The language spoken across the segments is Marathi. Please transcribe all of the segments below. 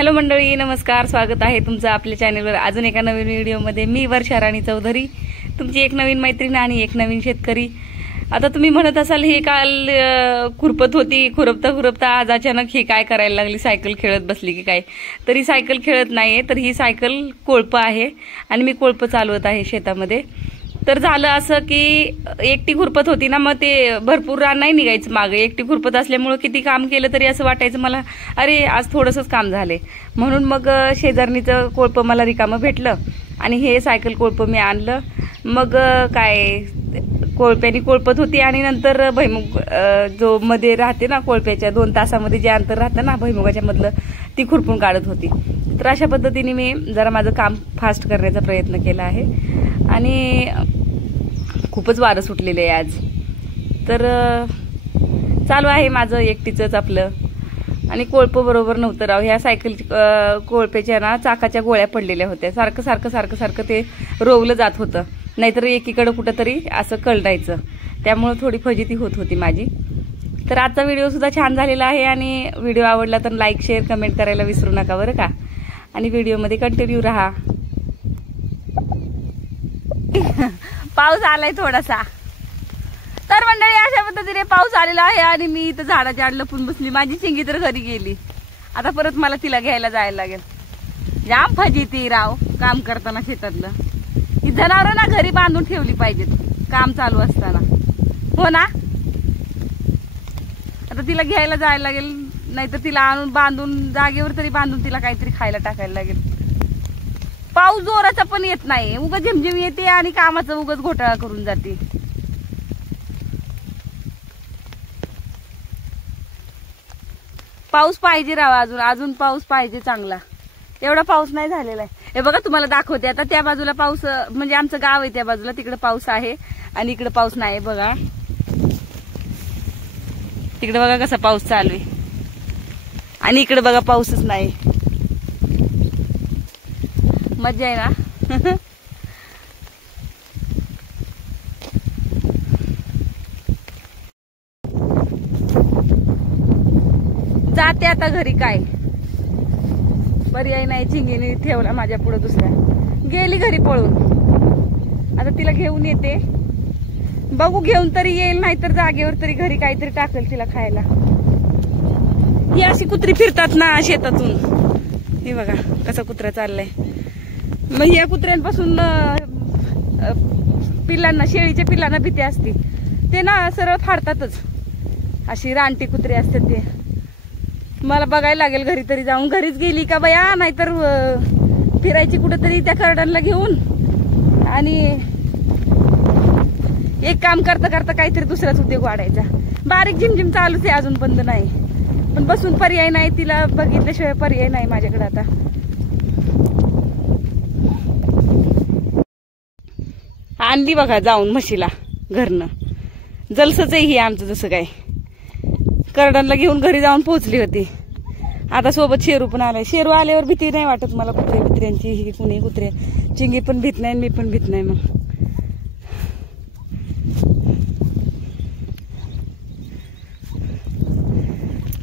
हॅलो मंडळी, नमस्कार. स्वागत आहे तुमचं आपल्या चॅनलवर अजून एका नवीन व्हिडिओमध्ये. मी वर्षा राणी चौधरी, तुमची एक नवीन मैत्रीण आणि एक नवीन शेतकरी. आता तुम्ही म्हणत असाल हे काल खुरपत होती, खुरपता आज अचानक हे काय करायला लागली, सायकल खेळत बसली की काय? तरी सायकल खेळत नाहीये, तर ही सायकल कोळप आहे आणि मी कोळप चालवत आहे शेतामध्ये. तर झालं असं की एकटी खुरपत होती ना, मग ते भरपूर रान नाही निघायचं मागे. एकटी खुरपत असल्यामुळे किती काम केलं तरी असं वाटायचं मला, अरे आज थोडंसंच काम झाले. म्हणून मग शेजारणीचं कोळप मला रिकामं भेटलं आणि हे सायकल कोळप मी आणलं. मग काय कोळप्यानी कोळपत होती आणि नंतर भैमुग जो मध्ये राहते ना, कोळप्याच्या 2 तासामध्ये जे अंतर राहतं ना भैमुगाच्या मधलं, ती खुरपून काढत होती. तर अशा पद्धतीने मी जरा माझं काम फास्ट करण्याचा प्रयत्न केला आहे आणि खूपच वारं सुटलेलं आहे आज. तर चालू आहे माझं एकटीचंच आपलं. आणि कोळप बरोबर नव्हतं राव, ह्या सायकल कोळप्याच्या ना चाकाच्या गोळ्या पडलेल्या होत्या. सारखं ते रोवलं जात होतं, नाहीतर एकीकडं कुठंतरी असं कळडायचं. त्यामुळं थोडी फजिती होत होती माझी. तर आजचा व्हिडिओ सुद्धा छान झालेला आहे आणि व्हिडिओ आवडला तर लाईक, शेअर, कमेंट करायला विसरू नका बरं का. आणि व्हिडिओमध्ये कंटिन्यू राहा. पाऊस आलाय थोडासा. तर मंडळी, अशा पद्धतीने पाऊस आलेला आहे आणि मी इथं झाडाच्या आड लपून बसली. माझी चिंगी तर घरी गेली. आता परत मला तिला घ्यायला जायला लागेल. जाम फजिती राव काम करताना शेतातलं. ही जनावरं ना घरी बांधून ठेवली पाहिजेत काम चालू असताना, हो ना. आता तिला घ्यायला जायला लागेल, नाहीतर तिला आणून बांधून जागेवर तरी बांधून तिला काहीतरी खायला टाकायला लागेल. पाऊस जोराचा पण येत नाही, उगाच झिमझिम येते आणि कामाचा उगाच घोटाळा करून जाते. पाऊस पाहिजे राव, अजून पाऊस पाहिजे चांगला. एवढा पाऊस नाही झालेला आहे. हे बघा तुम्हाला दाखवते आता. त्या बाजूला पाऊस, म्हणजे आमचं गाव आहे त्या बाजूला, तिकडे पाऊस आहे आणि इकडे पाऊस नाही. बघा तिकडे बघा कसा पाऊस चालू आहे आणि इकडे बघा पाऊसच नाही. मजा आहे ना. जाते आता घरी, काय पर्याय नाही. चिंगीने ठेवला माझ्या पुढे दुसऱ्या, गेली घरी पळून. आता तिला घेऊन येते, बघू घेऊन तरी येईल, नाहीतर जागेवर तरी घरी काहीतरी टाकेल तिला खायला. ही अशी कुत्री फिरतात ना शेतातून. हे बघा कसा कुत्रा चाललाय. मग या कुत्र्यांपासून पिल्लांना, शेळीच्या पिल्लांना भीती असते. ते ना सरळ फाडतातच. अशी रानटी कुत्रे असतात ते. मला बघायला लागेल घरी तरी जाऊन. घरीच गेली का बया, नाहीतर फिरायची कुठेतरी त्या करडांना घेऊन आणि एक काम करता करता काहीतरी दुसराच उद्योग वाढायचा. बारीक झिमझिम चालूच आहे, अजून बंद नाही. पण बसून पर्याय नाही, तिला बघितल्याशिवाय पर्याय नाही माझ्याकडे आता. आणली बघा जाऊन म्हशीला घरनं. जलसच आहे ही आमचं. जसं काय करडांना घेऊन घरी जाऊन पोहोचली होती. आता सोबत शेरू पण आलाय. शेरू आल्यावर भीती नाही वाटत मला कुत्र्यांची. ही कुणी कुत्रे, चिंगी पण भीत नाही, मी पण भीत नाही. मग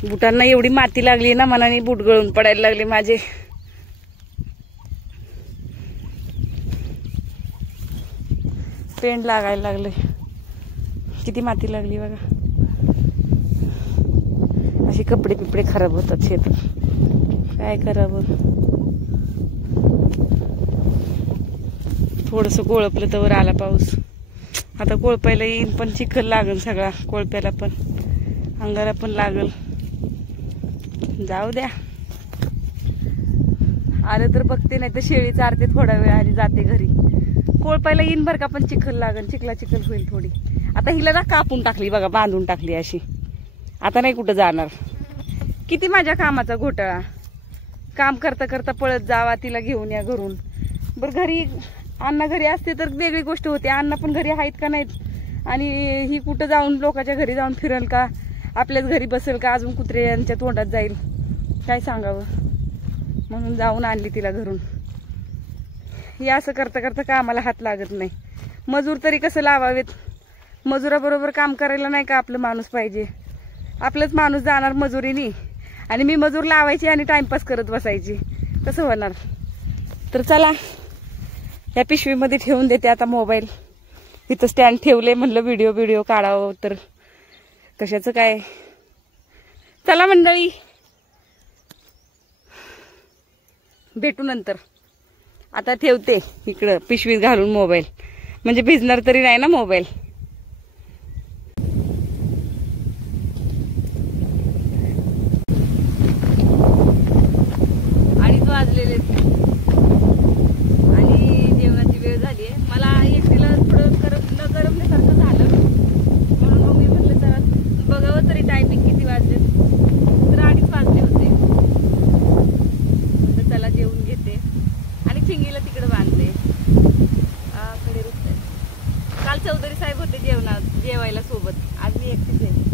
बुटांना एवढी माती लागली ना, मनाने बूट गळून पडायला लागले माझे. पेंड लागायला लागले. किती माती लागली बघा. असे कपडे पिपडे खराब होतात शेतात, काय करावं. थोडस कोळपलं तर आला पाऊस. आता कोळपायला येईन, पण चिखल लागल सगळा. कोळप्याला पण, अंगाला पण लागल. जाऊ द्या, आलं तर बघते, नाही तर शेळी चारते थोडा वेळ आणि जाते घरी. कोळपायला येईन बरं का, पण चिखल लागल, चिखल होईल थोडी. आता हिला ना कापून टाकली बघा, बांधून टाकली अशी. आता नाही कुठं जाणार. किती माझ्या कामाचा घोटाळा. काम करता करता पळत जावा, तिला घेऊन या घरून. बरं घरी अण्णा घरी असते तर वेगळी गोष्ट होती. अण्णा पण घरी आहेत का नाहीत, आणि ही कुठं जाऊन लोकांच्या घरी जाऊन फिरेल का, आपल्याच घरी बसेल का, अजून कुत्र्यांच्या तोंडात जाईल, काय सांगावं. म्हणून जाऊन आणली तिला घरून. हे असं करता करता कामाला हात लागत नाही. मजूर तरी कसं लावावेत. मजुराबरोबर काम करायला नाही का आपलं माणूस पाहिजे. आपलंच माणूस जाणार मजुरीनी आणि मी मजूर लावायची आणि टाइमपास करत बसायची, कसं होणार. तर चला या पिशवीमध्ये ठेवून देते आता मोबाईल. इथं स्टँड ठेवले, म्हणलं व्हिडिओ काढावं, तर कशाचं काय. चला मंडळी, भेटू नंतर. आता ठेवते इकडं पिशवीत घालून मोबाईल, म्हणजे भिजणार तरी नाही ना मोबाईल. 2:30 वाजलेले आणि जेवणाची वेळ झाली आहे. मला एकटीला थोडं करमल्यासारखं झालं, म्हणून मग मी म्हटलं चला बघावं तरी टायमिंग किती वाजले. तर 2:30 वाजले होते. म्हटलं चला जेवून घेते आणि चिंगीला तिकडे बांधते. कडे रुसते. काल चौधरी साहेब होते जेवायला सोबत, आज मी एकटीच आहे.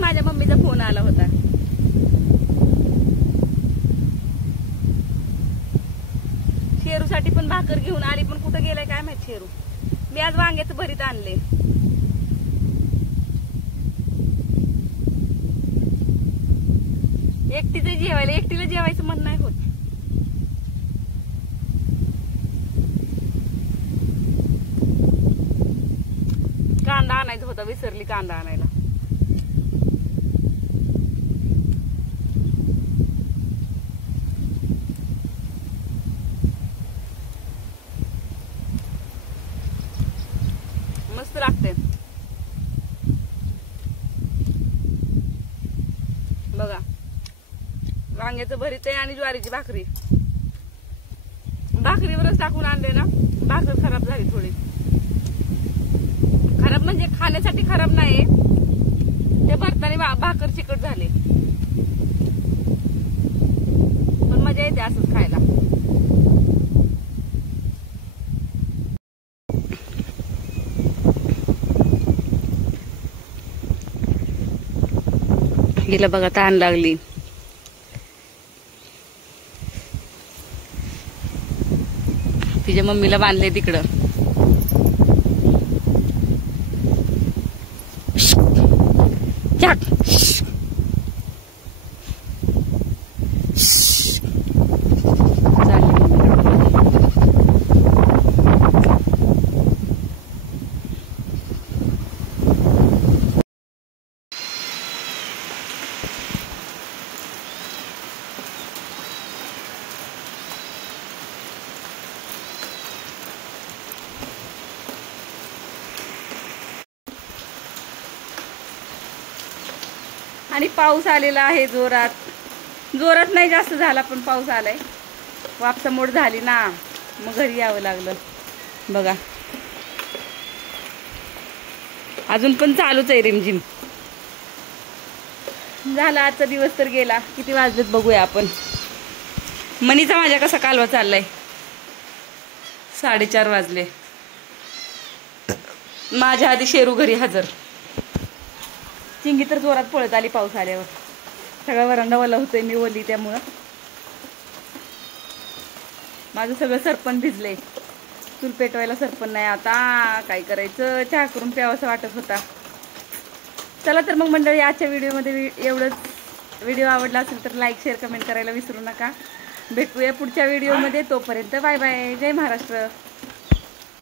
माझ्या मम्मीचा फोन आला होता. शेरूसाठी पण भाकर घेऊन आली, पण कुठं गेलाय काय माहित शेरू. मी आज वांग्याचं भरीत आणले. एकटीला जेवायचं मन नाही होत. कांदा आणायचा होता, विसरली कांदा आणायला. मस्त लागते बघा. वांग्याचं भरीत आहे आणि ज्वारीची भाकरी. भाकरीवरच टाकून आणले ना, भाकर खराब झाली थोडी. खराब म्हणजे खाण्यासाठी खराब नाही, ते भरताना भाकर चिकट झाले. पण मजा येते असंच खायला. हिला बघा तहान लागली. तिच्या मम्मीला बांधले तिकडं. आणि पाऊस आलेला आहे जोरात. जोरात नाही जास्त झाला, पण पाऊस आलाय. वापसामोड झाली ना, मग घरी यावं लागलं. बघा अजून पण चालूच आहे रिमझिम. झाला आजचा दिवस तर गेला. किती वाजलेत बघूया आपण. मनीचा माझ्या कसा कालवा चाललाय. 4:30 वाजले. माझ्या आधी शेरू घरी हजर. चिंगी तर जोरात पळत आली पाऊस आल्यावर. सगळा वरांडा वाला होतोय, मी ओली त्यामुळं. माझं सगळं सरपण भिजलंय. चूल पेटवायला सरपण नाही. आता काय करायचं, चहा करून प्यावंसं वाटत होता. चला तर मग मंडळी, आजच्या व्हिडिओमध्ये एवढंच. व्हिडिओ आवडला असेल तर लाईक शेअर कमेंट करायला विसरू नका. भेटूया पुढच्या व्हिडिओमध्ये. तोपर्यंत बाय बाय. जय महाराष्ट्र.